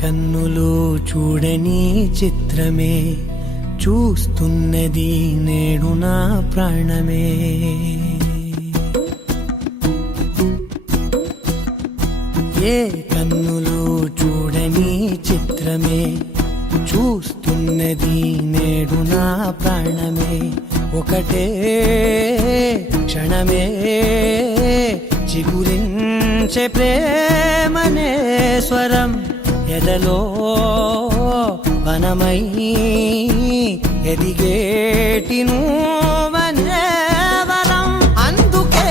కన్నులు చూడని చిత్రమే చూస్తున్నది నేడు నా ప్రాణమే. ఏ కన్నులు చూడని చిత్రమే చూస్తున్నది నేడు నా ప్రాణమే. ఒకటే క్షణమే చిగురించే ప్రేమనే స్వరం ఎదలో వనమై ఎదిగేటి నువ్వనే వరం. అందుకే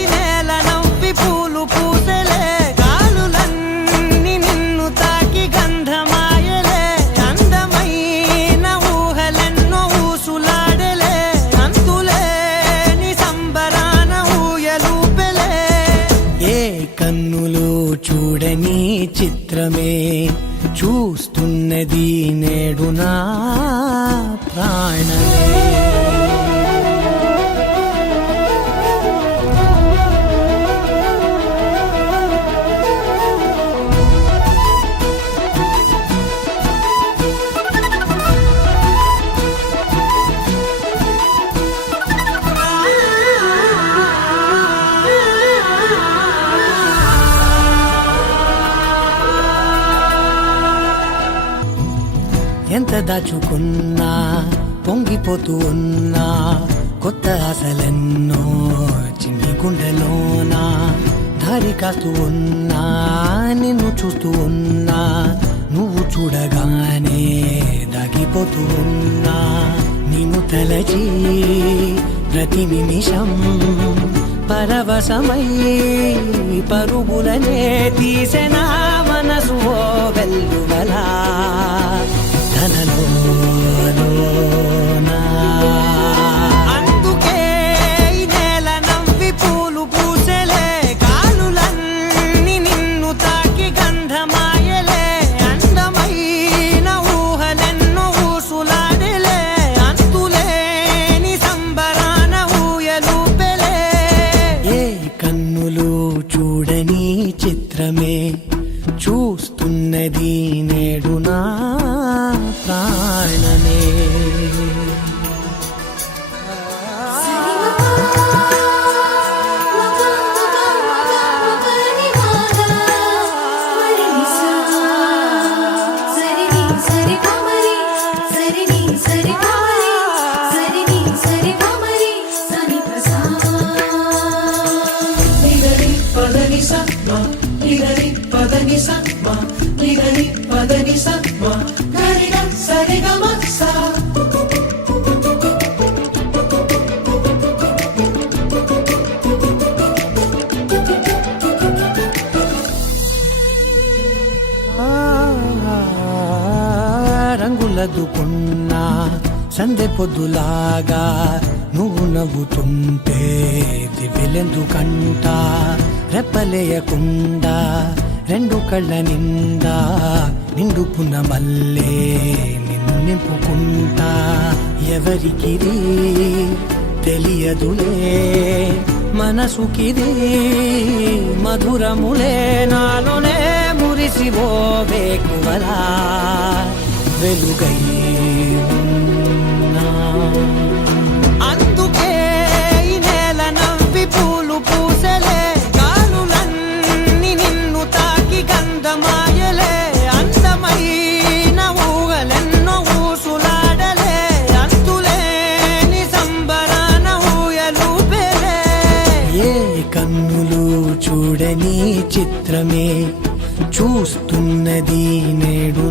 ఈ నేల నవ్వి పూలు పూసలే, గాలులన్నీ నిన్ను తాకి గంధమాయలే. అందమైన ఊహలెన్నో ఊసులాడలే, అంతులేని సంబరాన ఊయలూపెలే. ఏ కన్నులు చూడని చిత్రమే చూస్తున్నది నేడు నా ప్రాణమే. ఎంత దాచుకున్నా పొంగిపోతూ ఉన్నా, కొత్త ఆశలెన్నో చిన్ని గుండెలోనా దారి కాస్తూ ఉన్నా. నిన్ను చూస్తూ ఉన్నా, నువ్వు చూడగానే దాగిపోతూ ఉన్నా. నిన్ను తలచి ప్రతి నిమిషం పరవశమై పరుగులనే తీసెనా మనసు ఓ వెల్లువలా. అందుకే ఈ నేల నవ్వి పూలు పూసలే, గాలులన్నీ నిన్ను తాకి గంధమాయలే. అందమైన ఊహలెన్నో ఊసులాడలే, అంతులేని సంబరాన ఊయలూపెలే. ఏ కన్నులు చూడని చిత్రమే చూస్తున్నది నేడు నా ప్రాణమే. రంగులదుకున్నా సందె పొద్దులాగా నువ్వు నవ్వుతుంటే దివ్వెలెందుకంట. రెప్పలేయకుండా రెండు కళ్ళ నిండా నిండుకున్న మల్లే నిన్ను నింపుకుంటా. ఎవరికిది తెలియదులే మనసుకిది మధురములే, నాలోనే మురిసివో వేకువలా వెలుగై ఉన్నా. అందుకే ఈ నేల నవ్వి పూలు పూసలే, గాలులన్నీ నిన్ను తాకి గంధమాయలే. అందమైన ఊహలెన్నో ఊసులాడలే, అంతులేని సంబరాన ఊయలూపెలే. ఏ కన్నులు చూడని చిత్రమే చూస్తున్నది నేడు